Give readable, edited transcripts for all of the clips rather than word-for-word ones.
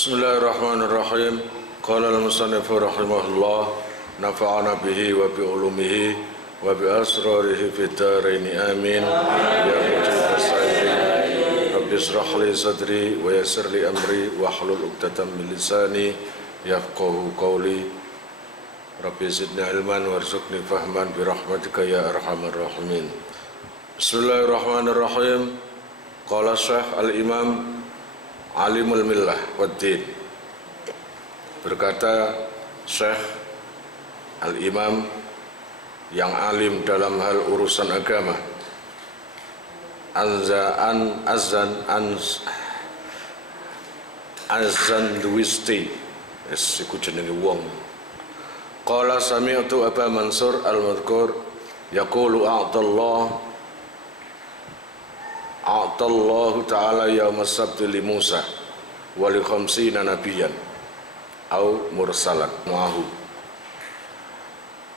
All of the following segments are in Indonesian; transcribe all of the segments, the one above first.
Bismillahirrahmanirrahim. Qala al-musannifu rahimahullah, nafa'ana bihi wa bi ulumihi wa bi asrarihi fid dharain amin. Ya mujib as-sa'ilin, rabbi ishrah li sadri wa yassir li amri wa hlul 'uqdatam min lisani yafqahu qawli. Rabbi zidni ilman warzuqni fahman bi rahmatika ya arhamar rahimin. Bismillahirrahmanirrahim. Qala Syekh al-Imam Alimul Millah Waddin, berkata Syekh Al-Imam yang alim dalam hal urusan agama, Azanduwisti, iku jenenge wong. Qala sami'tu Aba Mansur al-Madhkur yaqulu a'tallahu ta'ala yawma sabti li Musa wa li khamsina nabiyan au mursalan ma'ahu.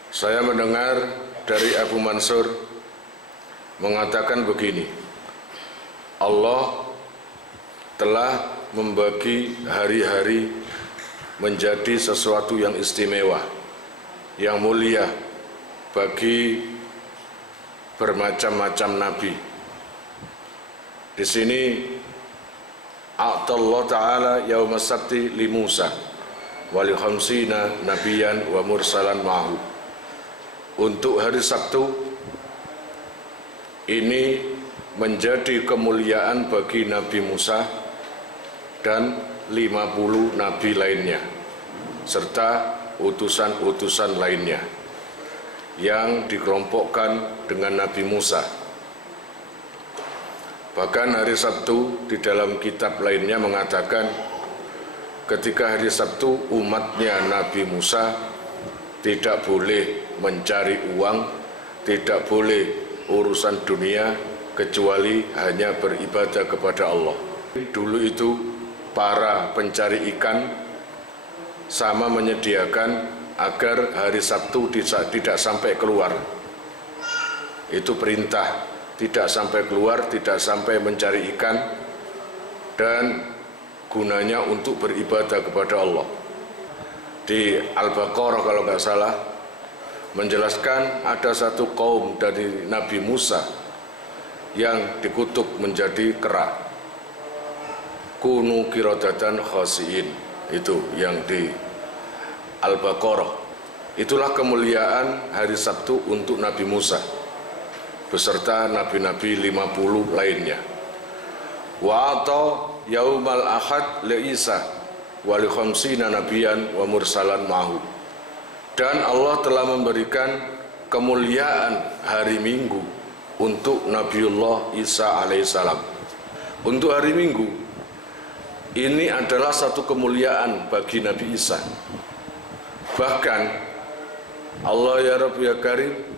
Saya mendengar dari Abu Mansur mengatakan begini, Allah telah membagi hari-hari menjadi sesuatu yang istimewa, yang mulia bagi bermacam-macam nabi. Di sini a'tallahu ta'ala yauma sabti li Musa wa li khamsina nabiyan wa mursalan ma'ahu. Untuk hari Sabtu ini menjadi kemuliaan bagi Nabi Musa dan 50 nabi lainnya serta utusan-utusan lainnya yang dikelompokkan dengan Nabi Musa. Bahkan hari Sabtu di dalam kitab lainnya mengatakan ketika hari Sabtu umatnya Nabi Musa tidak boleh mencari uang, tidak boleh urusan dunia kecuali hanya beribadah kepada Allah. Dulu itu para pencari ikan sama menyediakan agar hari Sabtu tidak sampai keluar. Itu perintah, tidak sampai keluar, tidak sampai mencari ikan, dan gunanya untuk beribadah kepada Allah. Di Al-Baqarah kalau nggak salah menjelaskan ada satu kaum dari Nabi Musa yang dikutuk menjadi kera. Kunu qiradatan khasiin, itu yang di Al-Baqarah. Itulah kemuliaan hari Sabtu untuk Nabi Musa beserta nabi-nabi 50 lainnya. Wa ata yaumal ahad li Isa wa li khamsina nabiyan wa mursalan ma'hu. Dan Allah telah memberikan kemuliaan hari Minggu untuk Nabiullah Isa alaihissalam. Untuk hari Minggu ini adalah satu kemuliaan bagi Nabi Isa. Bahkan Allah ya Rabb ya Karim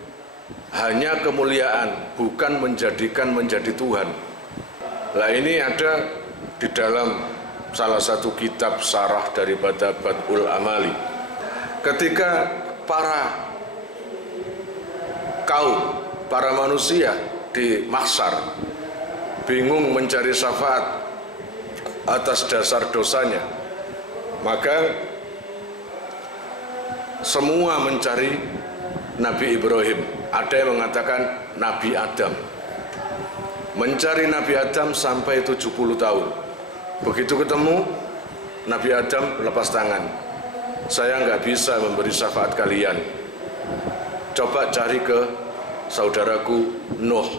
hanya kemuliaan, bukan menjadikan menjadi Tuhan. Lah ini ada di dalam salah satu kitab syarah daripada Bad'ul Amali. Ketika para kaum, para manusia di mahsyar bingung mencari syafaat atas dasar dosanya, maka semua mencari Nabi Ibrahim. Ada yang mengatakan Nabi Adam. Mencari Nabi Adam sampai 70 tahun. Begitu ketemu Nabi Adam, lepas tangan. Saya nggak bisa memberi syafaat kalian. Coba cari ke saudaraku Nuh.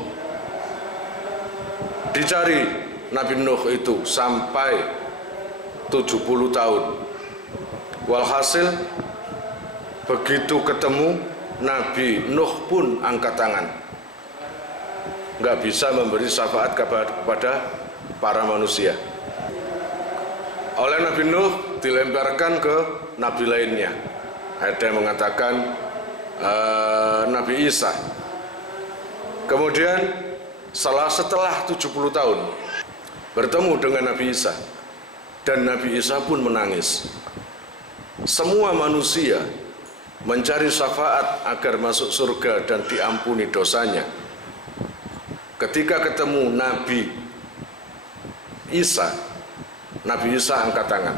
Dicari Nabi Nuh itu sampai 70 tahun. Walhasil begitu ketemu Nabi Nuh pun angkat tangan, nggak bisa memberi syafaat kepada para manusia. Oleh Nabi Nuh dilemparkan ke nabi lainnya. Ada yang mengatakan Nabi Isa. Kemudian setelah 70 tahun bertemu dengan Nabi Isa, dan Nabi Isa pun menangis. Semua manusia mencari syafaat agar masuk surga dan diampuni dosanya. Ketika ketemu Nabi Isa, Nabi Isa angkat tangan.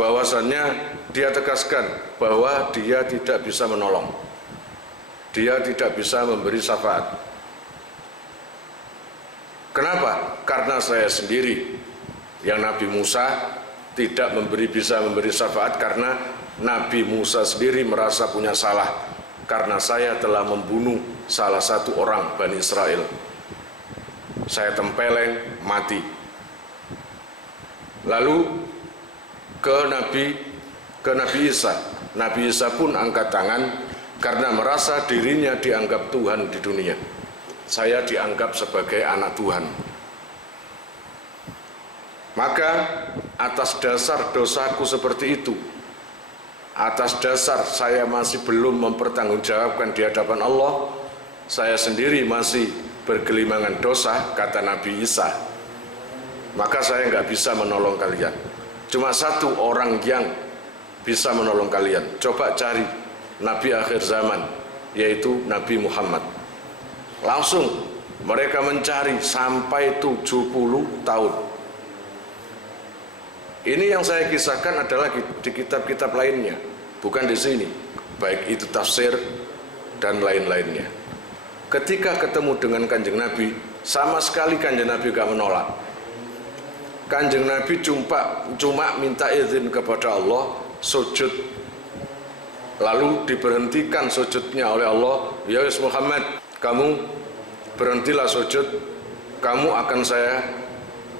bahwasannya dia tegaskan bahwa dia tidak bisa menolong, dia tidak bisa memberi syafaat. Kenapa? Karena saya sendiri. Yang Nabi Musa tidak bisa memberi syafaat karena Nabi Musa sendiri merasa punya salah, karena saya telah membunuh salah satu orang Bani Israel. Saya tempeleng mati. Lalu ke Nabi Isa. Nabi Isa pun angkat tangan karena merasa dirinya dianggap Tuhan di dunia. Saya dianggap sebagai anak Tuhan. Maka atas dasar dosaku seperti itu, atas dasar saya masih belum mempertanggungjawabkan di hadapan Allah, saya sendiri masih bergelimangan dosa, kata Nabi Isa, maka saya nggak bisa menolong kalian. Cuma satu orang yang bisa menolong kalian. Coba cari Nabi akhir zaman, yaitu Nabi Muhammad. Langsung mereka mencari sampai 70 tahun. Ini yang saya kisahkan adalah di kitab-kitab lainnya, bukan di sini, baik itu tafsir dan lain-lainnya. Ketika ketemu dengan Kanjeng Nabi, sama sekali Kanjeng Nabi gak menolak. Kanjeng Nabi cuma minta izin kepada Allah sujud, lalu diberhentikan sujudnya oleh Allah. Ya Muhammad, kamu berhentilah sujud, kamu akan saya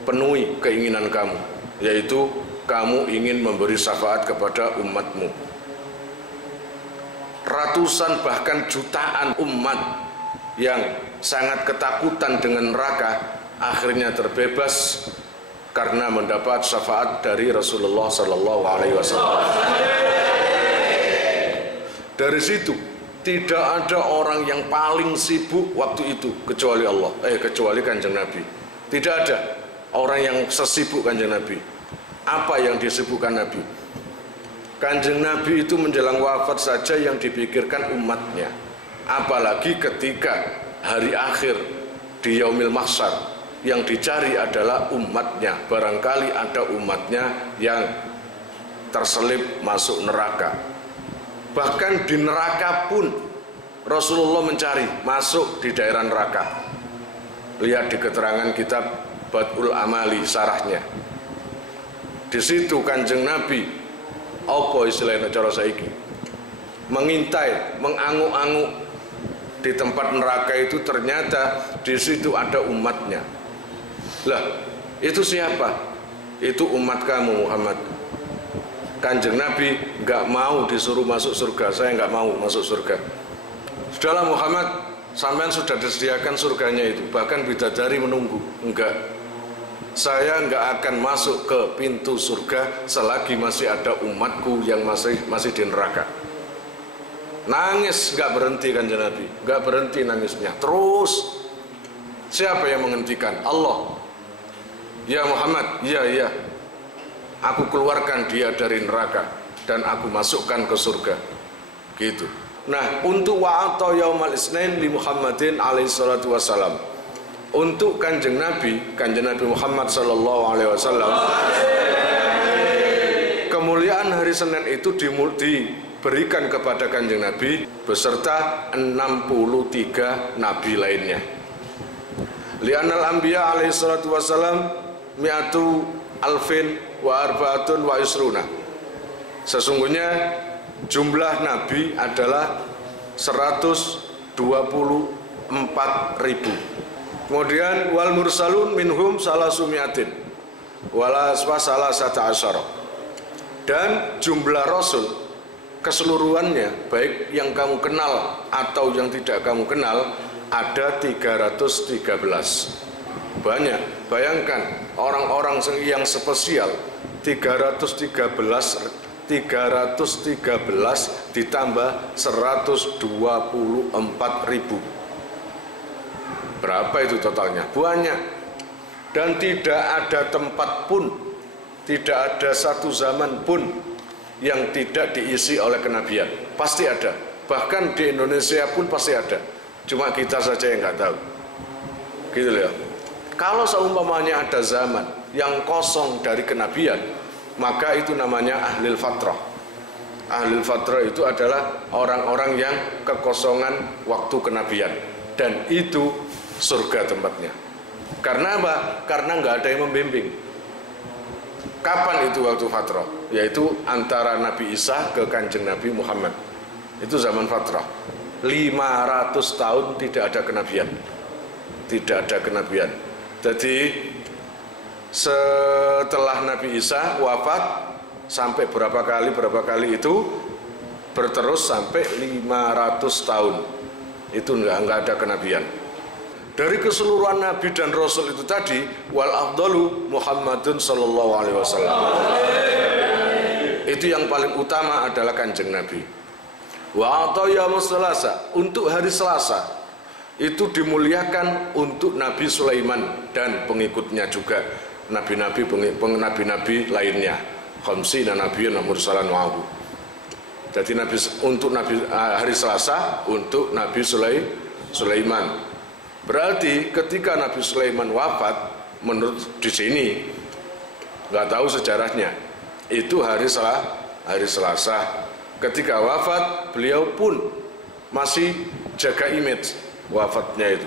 penuhi keinginan kamu, yaitu kamu ingin memberi syafaat kepada umatmu. Ratusan bahkan jutaan umat yang sangat ketakutan dengan neraka akhirnya terbebas karena mendapat syafaat dari Rasulullah Sallallahu Alaihi Wasallam. Dari situ tidak ada orang yang paling sibuk waktu itu kecuali Allah, kecuali Kanjeng Nabi. Tidak ada orang yang sesibuk Kanjeng Nabi. Apa yang disibukkan Nabi? Kanjeng Nabi itu menjelang wafat saja yang dipikirkan umatnya. Apalagi ketika hari akhir di Yaumil Mahsyar, yang dicari adalah umatnya. Barangkali ada umatnya yang terselip masuk neraka. Bahkan di neraka pun Rasulullah mencari masuk di daerah neraka. Lihat di keterangan kitab Bad'ul Amali, sarahnya. Di situ Kanjeng Nabi, apa istilahnya cara saiki, mengintai, mengangu-angu di tempat neraka itu, ternyata di situ ada umatnya. Lah, itu siapa? Itu umat kamu Muhammad. Kanjeng Nabi nggak mau disuruh masuk surga. Saya nggak mau masuk surga. Sudahlah Muhammad, sampean sudah disediakan surganya itu, bahkan bidadari menunggu. Enggak. Saya nggak akan masuk ke pintu surga selagi masih ada umatku yang masih di neraka. Nangis nggak berhenti Kanjeng Nabi, nggak berhenti nangisnya. Terus siapa yang menghentikan? Allah. Ya Muhammad, iya, aku keluarkan dia dari neraka dan aku masukkan ke surga. Gitu. Nah, untuk wa'ata yaumal isnain li Muhammadin alaihi salatu wassalam, untuk Kanjeng Nabi Muhammad sallallahu alaihi wasallam, kemuliaan hari Senin itu diberikan kepada Kanjeng Nabi beserta 63 nabi lainnya. Li'annal anbiya alaihi salatu wassalam mi'atu alfin wa arba'atun wa isruna. Sesungguhnya jumlah nabi adalah 124.000. Kemudian wal mursalun minhum salasumiatin wala salasata asyara. Dan jumlah rasul keseluruhannya, baik yang kamu kenal atau yang tidak kamu kenal, ada 313. Banyak. Bayangkan orang-orang yang spesial, 313 ditambah 124.000. Berapa itu totalnya? Banyak. Dan tidak ada tempat pun, tidak ada satu zaman pun yang tidak diisi oleh kenabian. Pasti ada. Bahkan di Indonesia pun pasti ada. Cuma kita saja yang nggak tahu. Gitu loh. Kalau seumpamanya ada zaman yang kosong dari kenabian, maka itu namanya ahlul fatrah. Ahlul fatrah itu adalah orang-orang yang kekosongan waktu kenabian, dan itu surga tempatnya. Karena apa? Karena nggak ada yang membimbing. Kapan itu waktu fatrah? Yaitu antara Nabi Isa ke Kanjeng Nabi Muhammad. Itu zaman fatrah. 500 tahun tidak ada kenabian. Tidak ada kenabian. Jadi setelah Nabi Isa wafat sampai berapa kali itu berterus sampai 500 tahun itu enggak ada kenabian. Dari keseluruhan nabi dan rasul itu tadi, wal afdalu Muhammadun sallallahu alaihi wasallam, itu yang paling utama adalah Kanjeng Nabi. Wa atayamus Selasa, untuk hari Selasa itu dimuliakan untuk Nabi Sulaiman dan pengikutnya juga, nabi-nabi lainnya, khamsina nabiyyan mursalan wa'ahu. Jadi untuk hari Selasa untuk Nabi Sulaiman. Berarti ketika Nabi Sulaiman wafat, menurut di sini nggak tahu sejarahnya, itu hari Selasa. Ketika wafat, beliau pun masih jaga image wafatnya itu.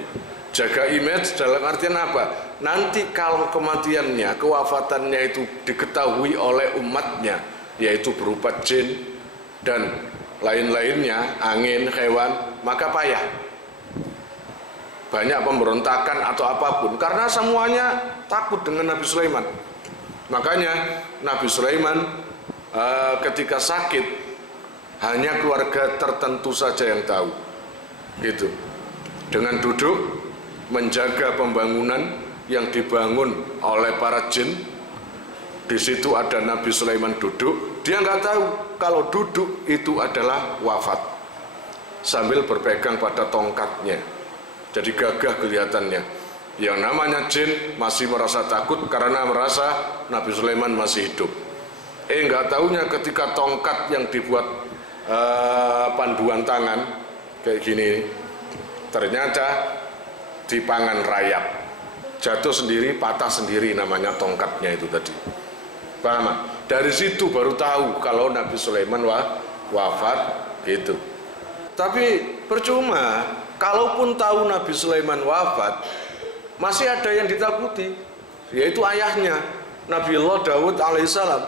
Jaga image dalam artian apa? Nanti kalau kematiannya, kewafatannya itu diketahui oleh umatnya, yaitu berupa jin dan lain-lainnya, angin, hewan, maka payah. Banyak pemberontakan atau apapun, karena semuanya takut dengan Nabi Sulaiman. Makanya Nabi Sulaiman ketika sakit, hanya keluarga tertentu saja yang tahu. Gitu. Dengan duduk menjaga pembangunan yang dibangun oleh para jin, di situ ada Nabi Sulaiman duduk, dia nggak tahu kalau duduk itu adalah wafat, sambil berpegang pada tongkatnya, jadi gagah kelihatannya. Yang namanya jin masih merasa takut karena merasa Nabi Sulaiman masih hidup. Nggak taunya ketika tongkat yang dibuat panduan tangan kayak gini, ternyata dipangan rayap, jatuh sendiri, patah sendiri, namanya tongkatnya itu tadi. Paham? Dari situ baru tahu kalau Nabi Sulaiman wafat itu. Tapi percuma, kalaupun tahu Nabi Sulaiman wafat, masih ada yang ditakuti, yaitu ayahnya, Nabiullah Daud alaihissalam.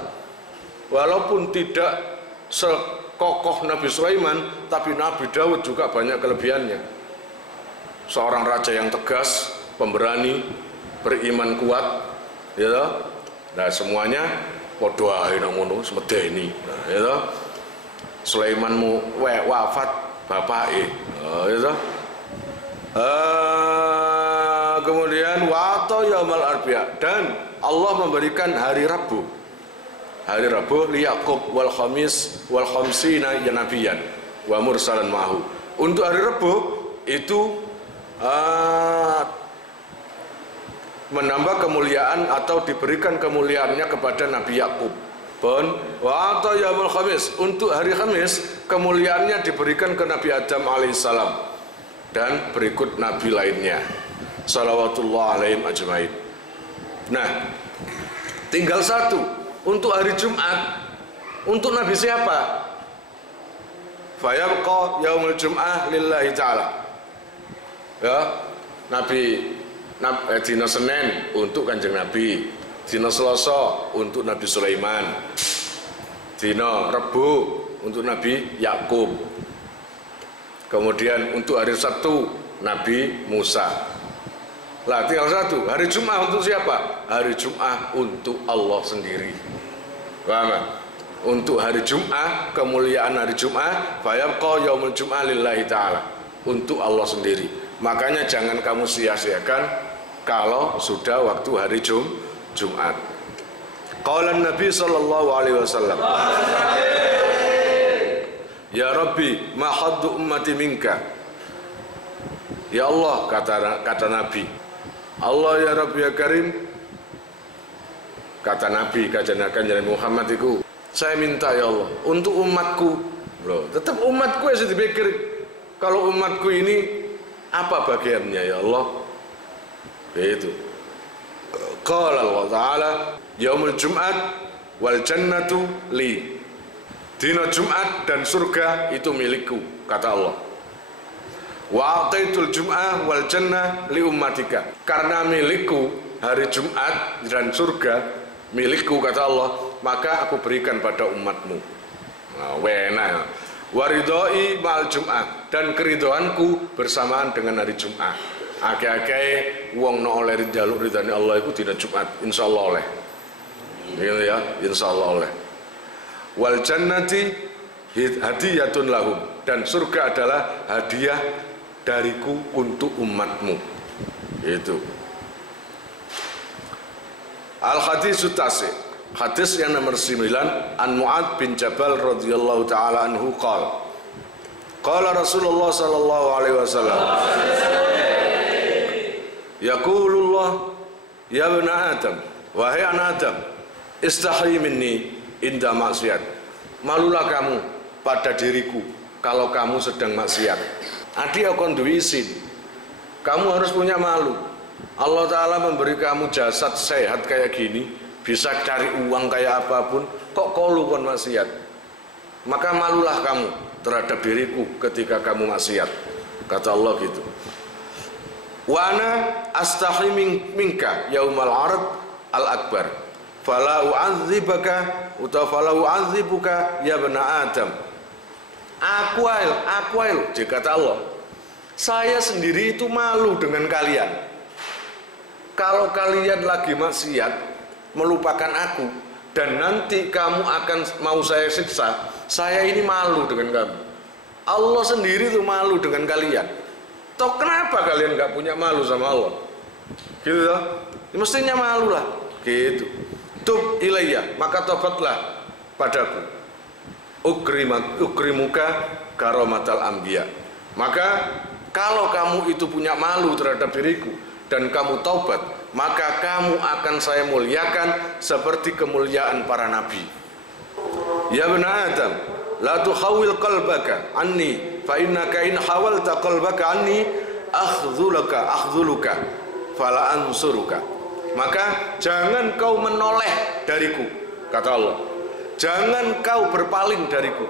Walaupun tidak sekokoh Nabi Sulaiman, tapi Nabi Daud juga banyak kelebihannya. Seorang raja yang tegas, pemberani, beriman kuat, ya. Nah semuanya podo ae nang ngono semedeni, ya. Sulaimanmu wafat bapake, ya. Kemudian wa yaumal arbi'a, dan Allah memberikan hari Rabu. Hari Rabu li Yaqub wal khamis wal khamsina ya nabiyan wa mursalan ma'hu. Untuk hari Rabu itu menambah kemuliaan atau diberikan kemuliaannya kepada Nabi Yakub. Pun wa yaumul khamis, untuk hari Kamis kemuliaannya diberikan ke Nabi Adam alaihissalam dan berikut nabi lainnya salawatullah alaihim ajmain. Nah, tinggal satu untuk hari Jumat. Untuk Nabi siapa? Fayabqa yaumul jum'ah lillahi ta'ala. Ya, dina Senin untuk Kanjeng Nabi, dina Selasa untuk Nabi Sulaiman, dina Rebu untuk Nabi Yakub, kemudian untuk hari Sabtu Nabi Musa. Lah tinggal satu, hari Jumat untuk siapa? Hari Jumat untuk Allah sendiri. Paham? Untuk hari Jumat, kemuliaan hari Jumat, fayabqa yaumul jum'ah lillahi ta'ala, untuk Allah sendiri. Makanya jangan kamu sia-siakan kalau sudah waktu hari Jumat. Qala Nabi sallallahu alaihi wasallam, ya Rabbi ma haddu ummati minka. Ya Allah, kata Nabi, Allah ya Rabbi ya Karim, kata Nabi, kajian Muhammad itu, saya minta ya Allah untuk umatku. Loh, tetap umatku yang dipikir, kalau umatku ini apa bagiannya ya Allah? Itu. Qala Allah Ta'ala yaumul Jum'at wal jannatu li. Dina Jumat dan surga itu milikku, kata Allah. Wa ataitul jum'ah wal jannah li ummatika. Karena milikku hari Jumat dan surga milikku, kata Allah, maka aku berikan pada umatmu. Nah, wena. Waridoi ma'al jum'ah, dan keridoanku bersamaan dengan hari Jumat. Ake-ake wong no oleh jaluk ridhani Allah itu dina Jumat, insyaallah oleh. Gitu ya, insyaallah oleh. Wal jannati hadiyatun lahum, dan surga adalah hadiah dariku untuk umatmu. Itu. Al haditsut tasi', hadis yang nomor 9, an Mu'ad bin Jabal radhiyallahu taala anhu qala Rasulullah sallallahu alaihi wasallam, yaqulullah ya bani Adam, wahai anak Adam, istahi minni inda maksiat. Malulah kamu pada diriku kalau kamu sedang maksiat. Adi akan duwe isin. Kamu harus punya malu. Allah Ta'ala memberi kamu jasad sehat kayak gini, bisa cari uang kayak apapun, kok kolu kon maksiat. Maka malulah kamu terhadap diriku ketika kamu maksiat, kata Allah gitu. Wa ana astahi minka yaumal arad al akbar fala u'adzibaka fala u'adzibuka ya bani Adam. Aku kata Allah, saya sendiri itu malu dengan kalian. Kalau kalian lagi maksiat, melupakan aku, dan nanti kamu akan mau saya siksa, saya ini malu dengan kamu. Allah sendiri tuh malu dengan kalian. Toh kenapa kalian gak punya malu sama Allah? Gitu loh. Ya, mestinya malu lah. Gitu. Tub ilayya, maka tobatlah padaku. Ukrimuka karomatal anbiya. Maka kalau kamu itu punya malu terhadap diriku dan kamu taubat, maka kamu akan saya muliakan seperti kemuliaan para nabi. Ya bani Adam, la tuhawil qalbaka anni fa innaka in hawalta qalbaka anni akhdhuluka fala ansuruka. Maka jangan kau menoleh dariku, kata Allah. Jangan kau berpaling dariku.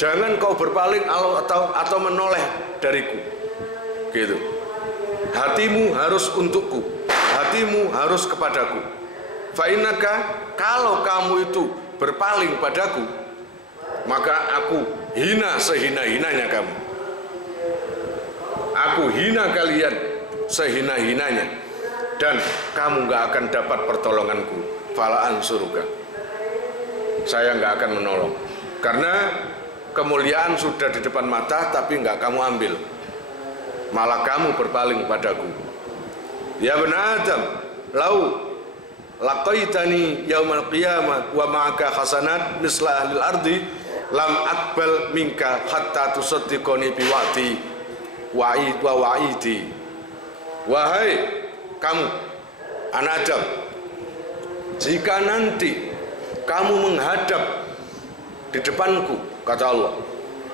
Jangan kau berpaling atau menoleh dariku. Gitu. Hatimu harus untukku, hatimu harus kepadaku. Fa'innaka, kalau kamu itu berpaling padaku, maka aku hina sehina-hinanya kamu. Aku hina kalian sehina-hinanya, dan kamu gak akan dapat pertolonganku. Fala ansuruka, saya gak akan menolong. Karena kemuliaan sudah di depan mata, tapi gak kamu ambil, malah kamu berpaling padaku. Ya bani Adam, lau laqaitani yaumal qiyamah wa ma'aka hasanat misla ahlil ardi lam akbal minka hatta tusaddiqani bi wa'di wa wa'idi. Wahai kamu anak Adam, jika nanti kamu menghadap di depanku, kata Allah,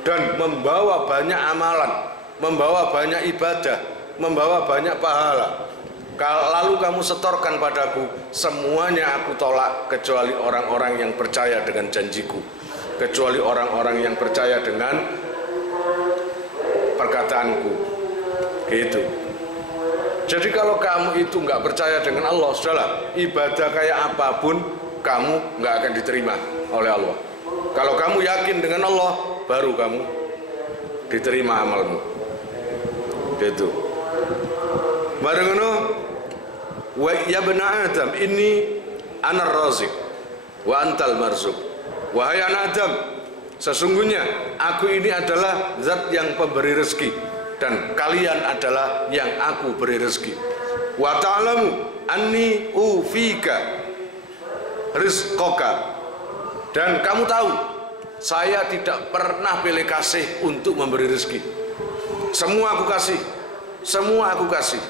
dan membawa banyak amalan, membawa banyak ibadah, membawa banyak pahala, lalu kamu setorkan padaku, semuanya aku tolak kecuali orang-orang yang percaya dengan janjiku, kecuali orang-orang yang percaya dengan perkataanku. Gitu. Jadi kalau kamu itu nggak percaya dengan Allah, sudahlah, ibadah kayak apapun kamu nggak akan diterima oleh Allah. Kalau kamu yakin dengan Allah, baru kamu diterima amalmu. Gitu. Barengono, wa ya bani Adam, ini anar razik wa antal marzuk. Wahai anak Adam, sesungguhnya aku ini adalah zat yang pemberi rezeki, dan kalian adalah yang aku beri rezeki. Wa ta'lamu anni ufika rizqaka, dan kamu tahu saya tidak pernah pilih kasih untuk memberi rezeki. Semua aku kasih, semua aku kasih.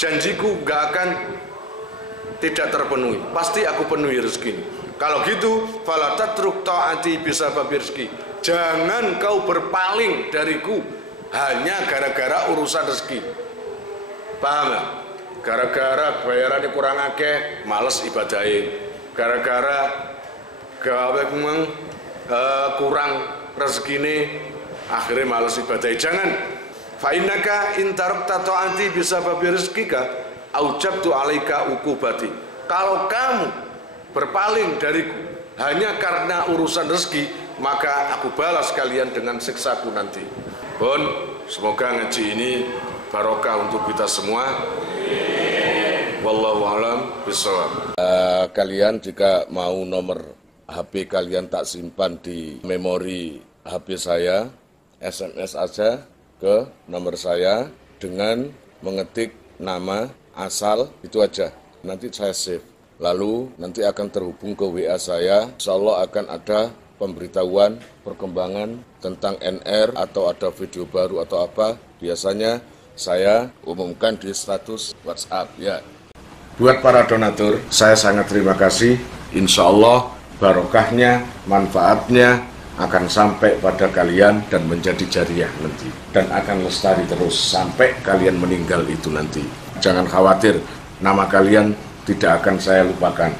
Janjiku gak akan tidak terpenuhi, pasti aku penuhi rezeki ini. Kalau gitu, fala tatruk ta'ati bisabab rezeki. Jangan kau berpaling dariku hanya gara-gara urusan rezeki. Paham gak? Gara-gara bayarannya kurang akeh, males ibadahin. gara-gara gawe kurang rezekine akhirnya malas ibadah. Jangan. Fa innaka in tarakta ta'ati bisababi rizqika aujabtu 'alaika uqubati. Kalau kamu berpaling dariku hanya karena urusan rezeki, maka aku balas kalian dengan siksaku nanti. Bon, semoga ngaji ini barokah untuk kita semua. Wallahu a'lam bishawab. Kalian jika mau nomor HP kalian tak simpan di memori HP saya, SMS aja ke nomor saya dengan mengetik nama, asal, itu aja. Nanti saya save. Lalu nanti akan terhubung ke WA saya. Insya Allah akan ada pemberitahuan, perkembangan tentang NR atau ada video baru atau apa. Biasanya saya umumkan di status WhatsApp ya. Buat para donatur, saya sangat terima kasih. Insya Allah barokahnya, manfaatnya akan sampai pada kalian dan menjadi jariah nanti. Dan akan lestari terus sampai kalian meninggal itu nanti. Jangan khawatir, nama kalian tidak akan saya lupakan.